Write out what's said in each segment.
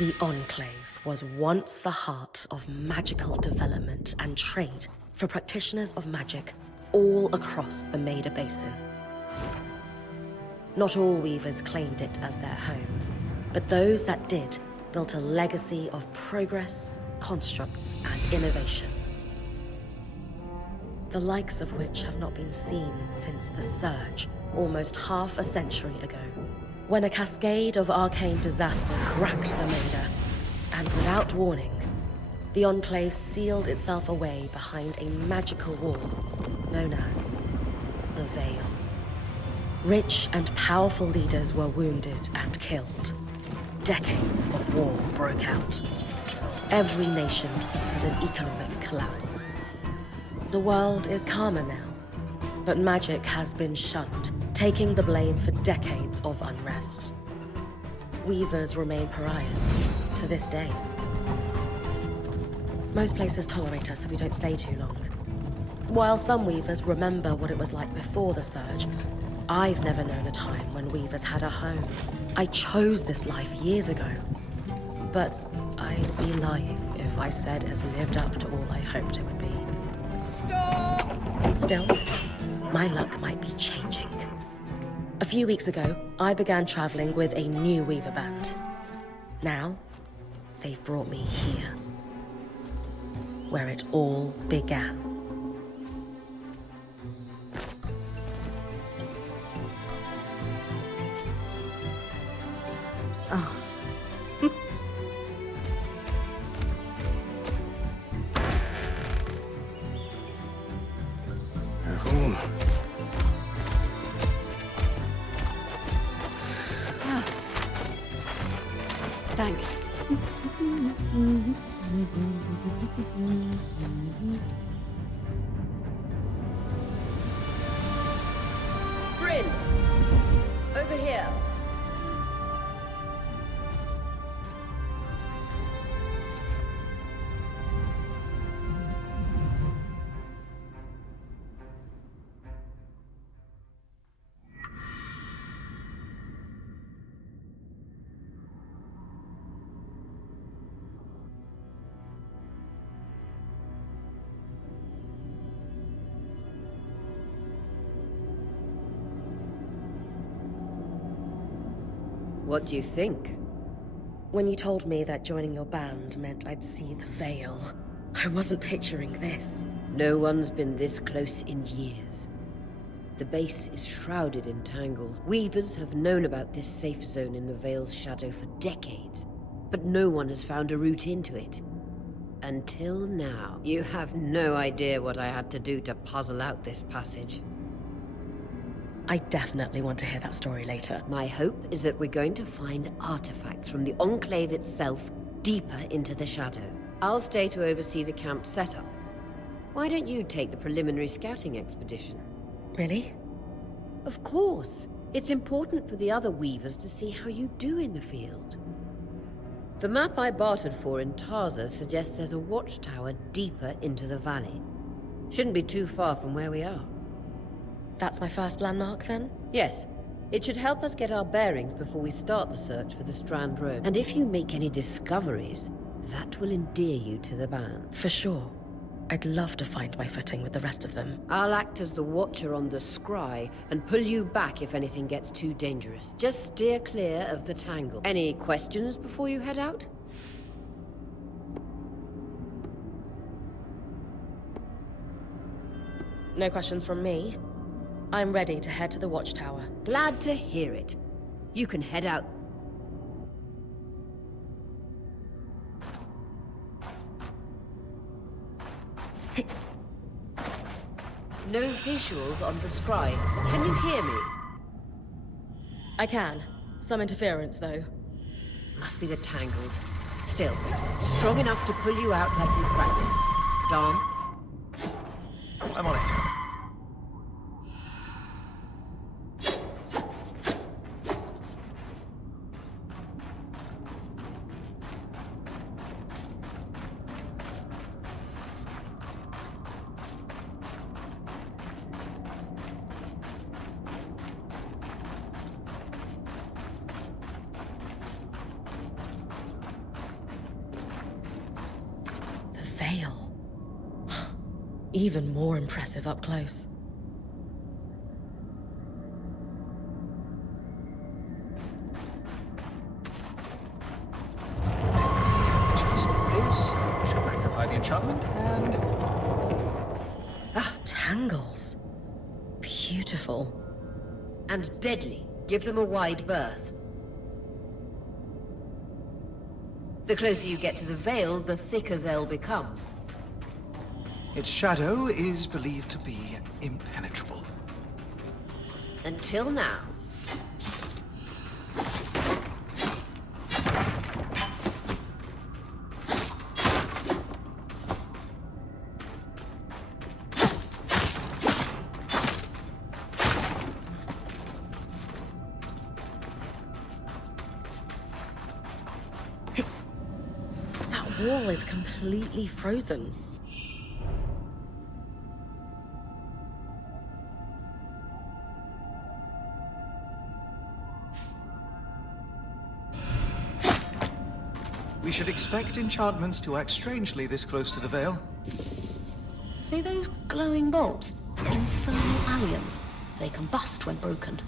The Enclave was once the heart of magical development and trade for practitioners of magic all across the Maida Basin. Not all weavers claimed it as their home, but those that did built a legacy of progress, constructs, and innovation. The likes of which have not been seen since the Surge, almost half a century ago, when a cascade of arcane disasters racked the Maida, and without warning, the Enclave sealed itself away behind a magical wall known as the Veil. Rich and powerful leaders were wounded and killed. Decades of war broke out. Every nation suffered an economic collapse. The world is calmer now, but magic has been shunned, taking the blame for decades of unrest. Weavers remain pariahs to this day. Most places tolerate us if we don't stay too long. While some weavers remember what it was like before the Surge, I've never known a time when weavers had a home. I chose this life years ago, but I'd be lying if I said it has lived up to all I hoped it would be. Stop! Still, my luck might be changing. A few weeks ago, I began traveling with a new weaver band. Now, they've brought me here, where it all began. Oh. Thanks. Bryn! Over here. What do you think? When you told me that joining your band meant I'd see the Veil, I wasn't picturing this. No one's been this close in years. The base is shrouded in tangles. Weavers have known about this safe zone in the Veil's shadow for decades, but no one has found a route into it. Until now. You have no idea what I had to do to puzzle out this passage. I definitely want to hear that story later. My hope is that we're going to find artifacts from the Enclave itself deeper into the shadow. I'll stay to oversee the camp setup. Why don't you take the preliminary scouting expedition? Really? Of course. It's important for the other weavers to see how you do in the field. The map I bartered for in Tarza suggests there's a watchtower deeper into the valley. Shouldn't be too far from where we are. That's my first landmark, then? Yes. It should help us get our bearings before we start the search for the Strand Road. And if you make any discoveries, that will endear you to the band. For sure. I'd love to find my footing with the rest of them. I'll act as the watcher on the scry and pull you back if anything gets too dangerous. Just steer clear of the tangle. Any questions before you head out? No questions from me. I'm ready to head to the watchtower. Glad to hear it. You can head out. No visuals on the scry. Can you hear me? I can. Some interference, though. Must be the tangles. Still, strong enough to pull you out like you practiced. Dom? I'm on it. Veil. Even more impressive up close. Just this should magnify the enchantment, and Tangles. Beautiful. And deadly. Give them a wide berth. The closer you get to the Veil, the thicker they'll become. its shadow is believed to be impenetrable. Until now. That wall is completely frozen. We should expect enchantments to act strangely this close to the Veil. See those glowing bulbs? Infernal alliums. They combust when broken.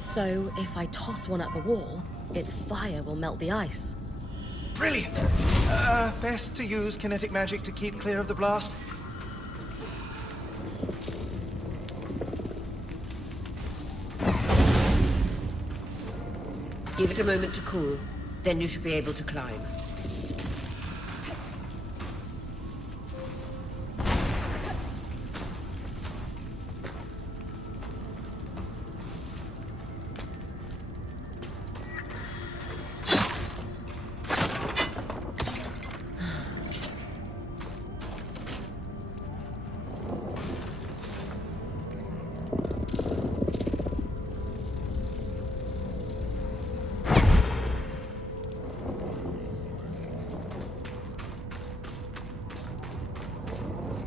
So if I toss one at the wall, its fire will melt the ice. Brilliant! Best to use kinetic magic to keep clear of the blast. Give it a moment to cool. Then you should be able to climb.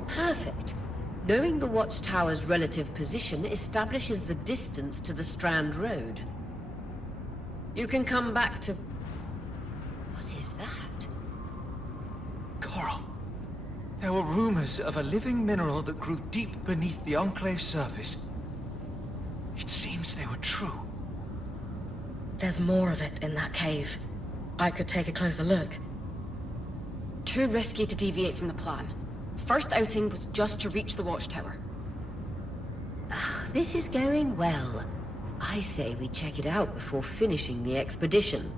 Perfect. Knowing the watchtower's relative position establishes the distance to the Strand Road. You can come back to... What is that? Coral. There were rumors of a living mineral that grew deep beneath the Enclave's surface. It seems they were true. There's more of it in that cave. I could take a closer look. Too risky to deviate from the plan. First outing was just to reach the watchtower. This is going well. I say we check it out before finishing the expedition.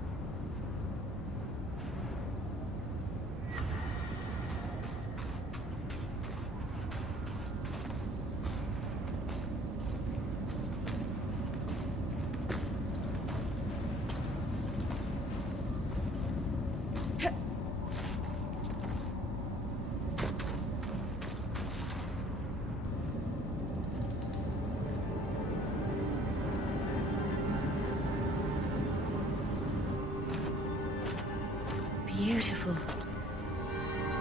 Beautiful.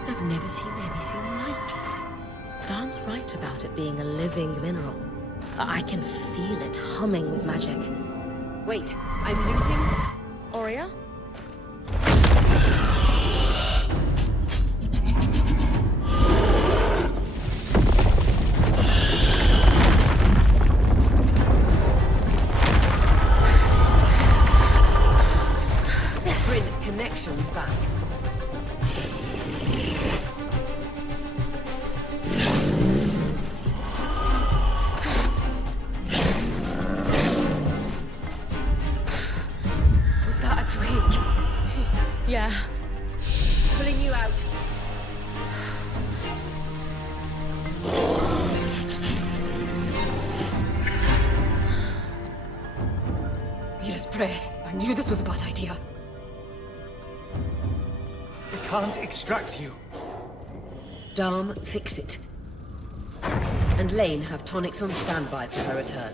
I've never seen anything like it. Darn's right about it being a living mineral. I can feel it humming with magic. Wait, I'm losing... Aurea? Bring connections back. Was that a drake? Yeah. Pulling you out. Need his breath. I knew this was a bad idea. We can't extract you. Dharm, fix it. And Lane have tonics on standby for her return.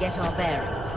get our bearings.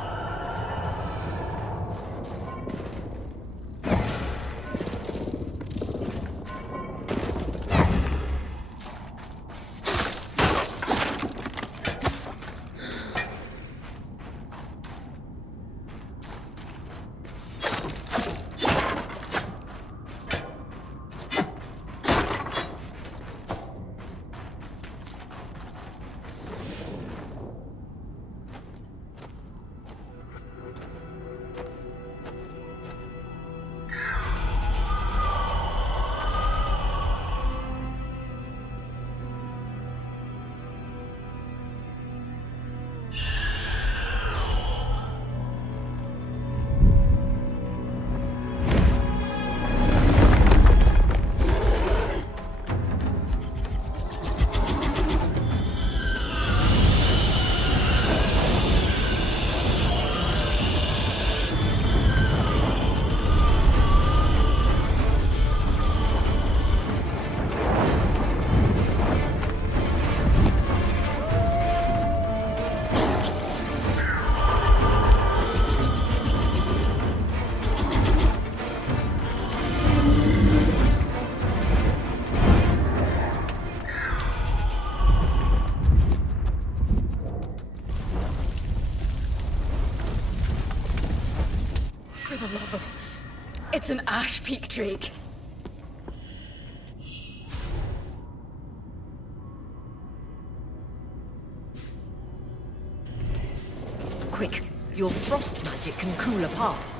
It's an ash peak drake. Quick, your frost magic can cool a path.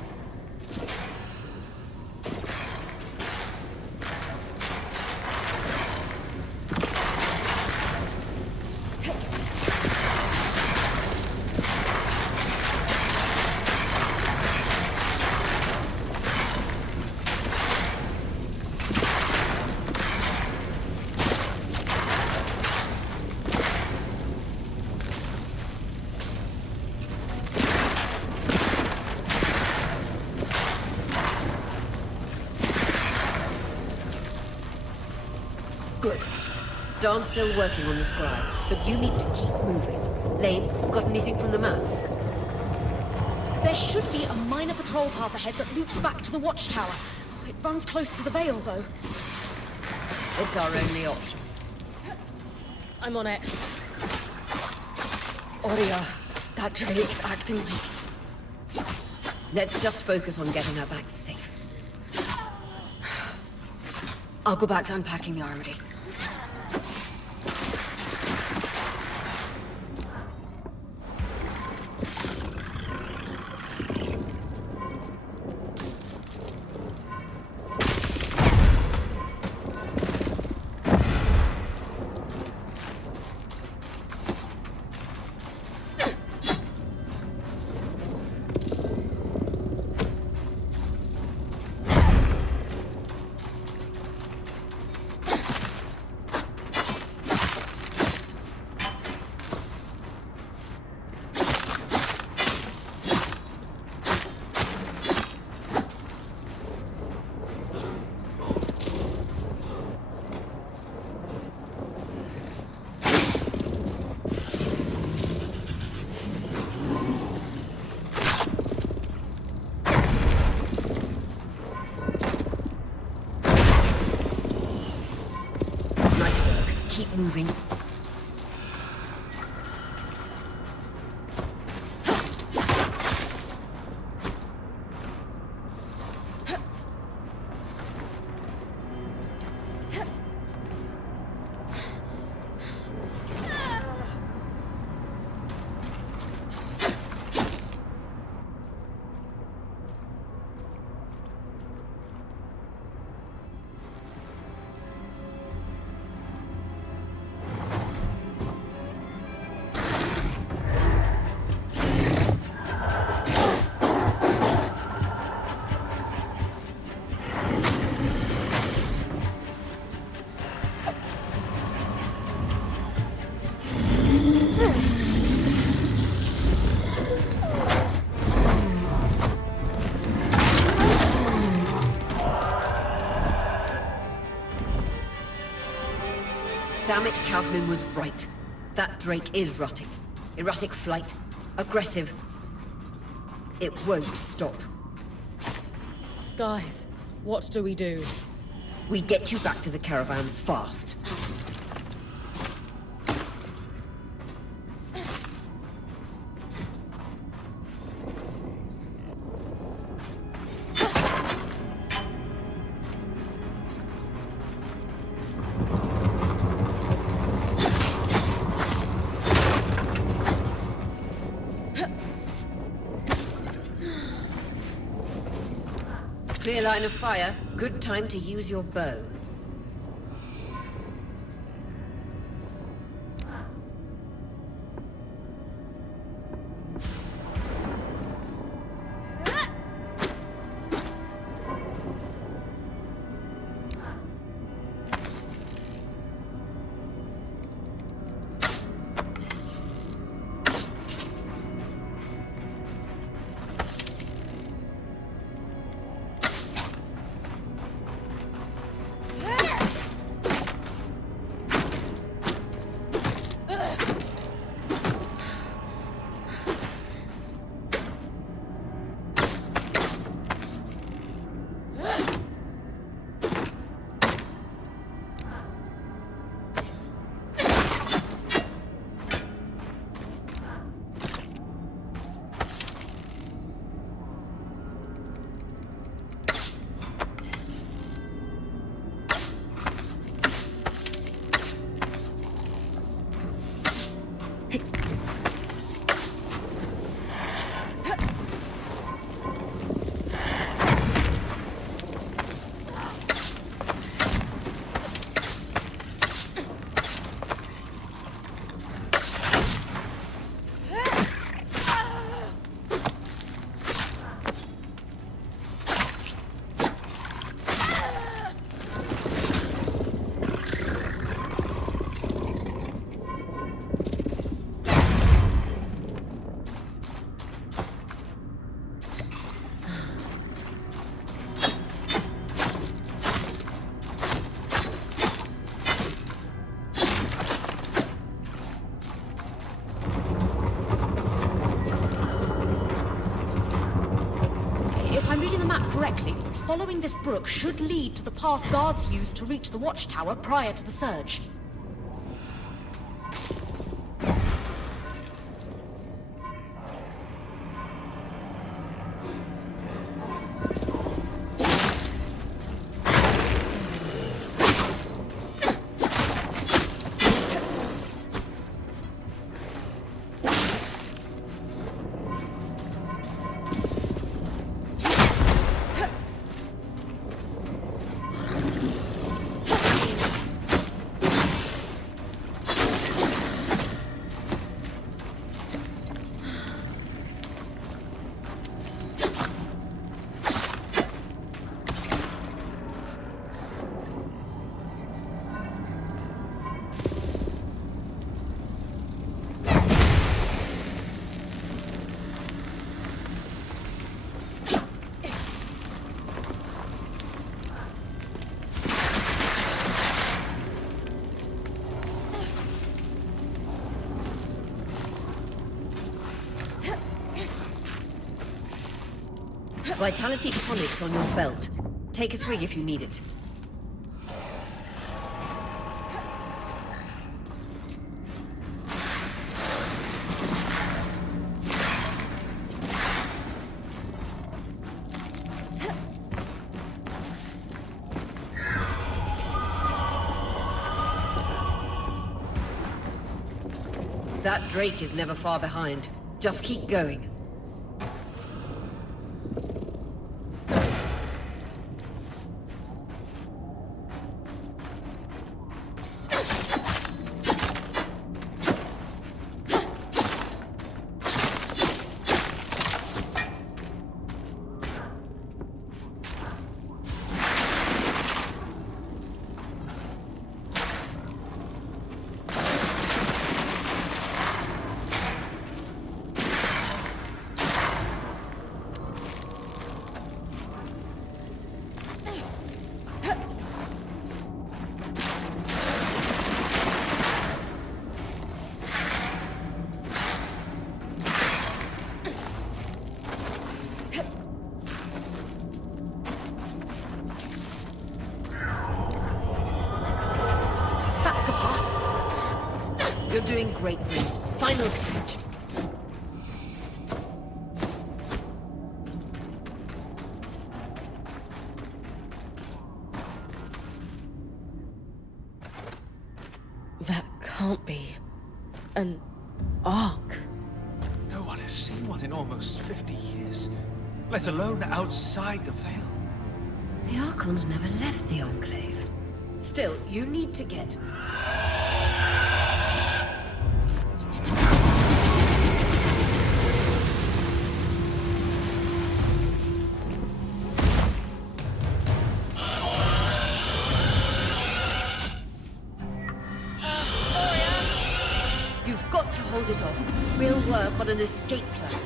Good. Darn's still working on the scribe, but you need to keep moving. Lane, got anything from the map? There should be a minor patrol path ahead that loops back to the watchtower. It runs close to the Vale, though. It's our only option. I'm on it. Oria, that drake's acting like... Let's just focus on getting her back safe. I'll go back to unpacking the armory. Keep moving. Damn it, Casmin was right. That drake is rotting. Erratic flight, Aggressive. It won't stop. Skies, what do we do? We get you back to the caravan fast. Clear line of fire. Good time to use your bow. Correctly, following this brook should lead to the path guards used to reach the watchtower prior to the surge. Vitality tonics on your belt. Take a swig if you need it. That Drake is never far behind. Just keep going. doing great, Bryn. Final stretch. That can't be an ark. No one has seen one in almost 50 years, let alone outside the Veil. The Archons never left the Enclave. Still, you need to get... You've got to hold it off. We'll work on an escape plan.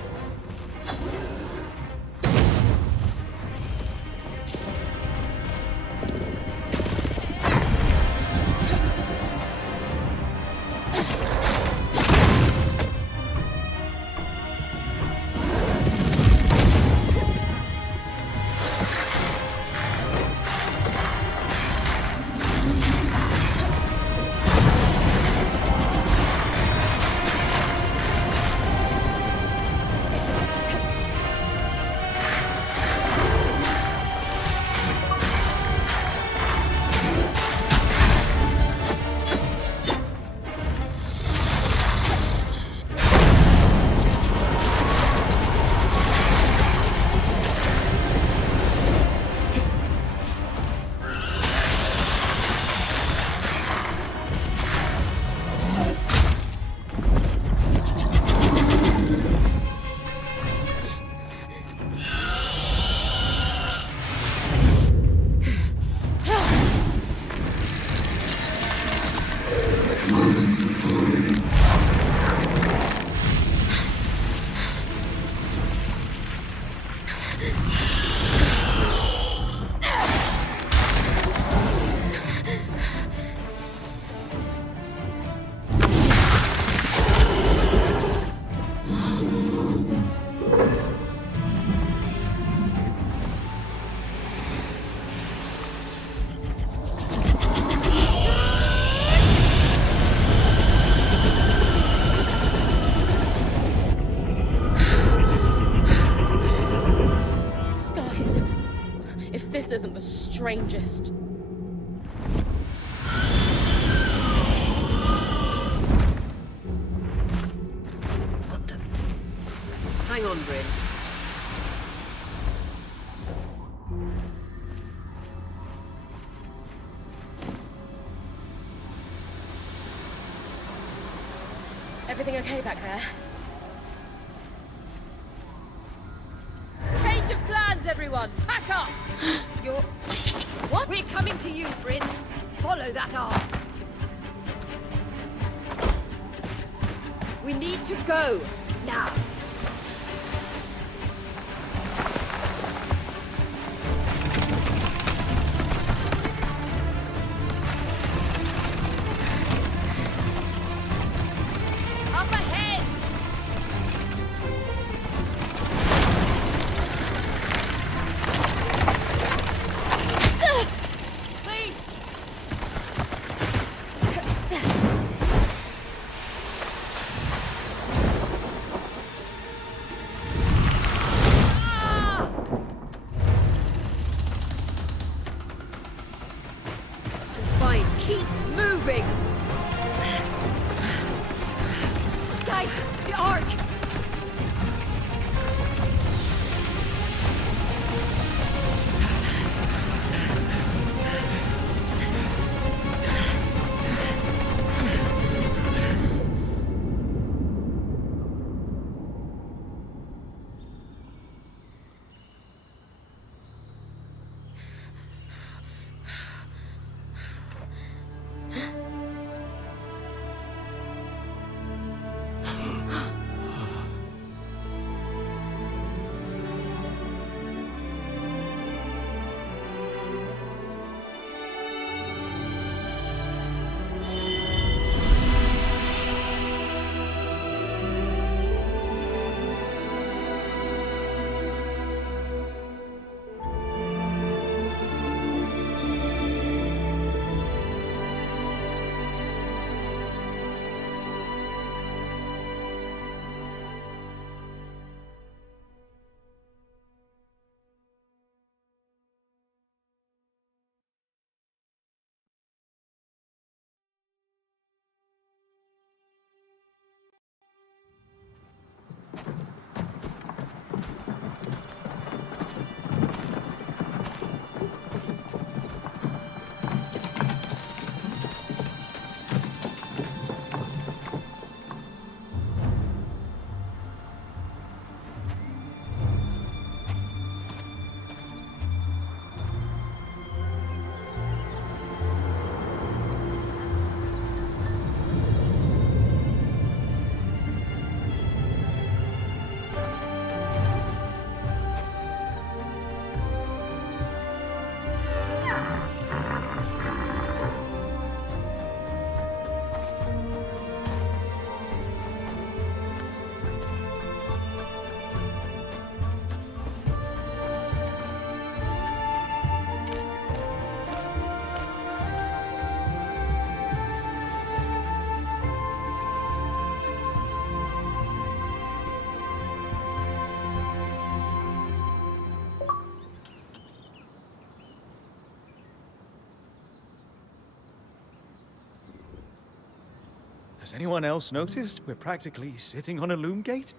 This isn't the strangest. What the... Hang on, Bryn. Everything okay back there? Change of plans, everyone! Pack up! You're... What? We're coming to you, Bryn. Follow that arm. We need to go. Now. Up ahead! Lead! Has anyone else noticed we're practically sitting on a loom gate?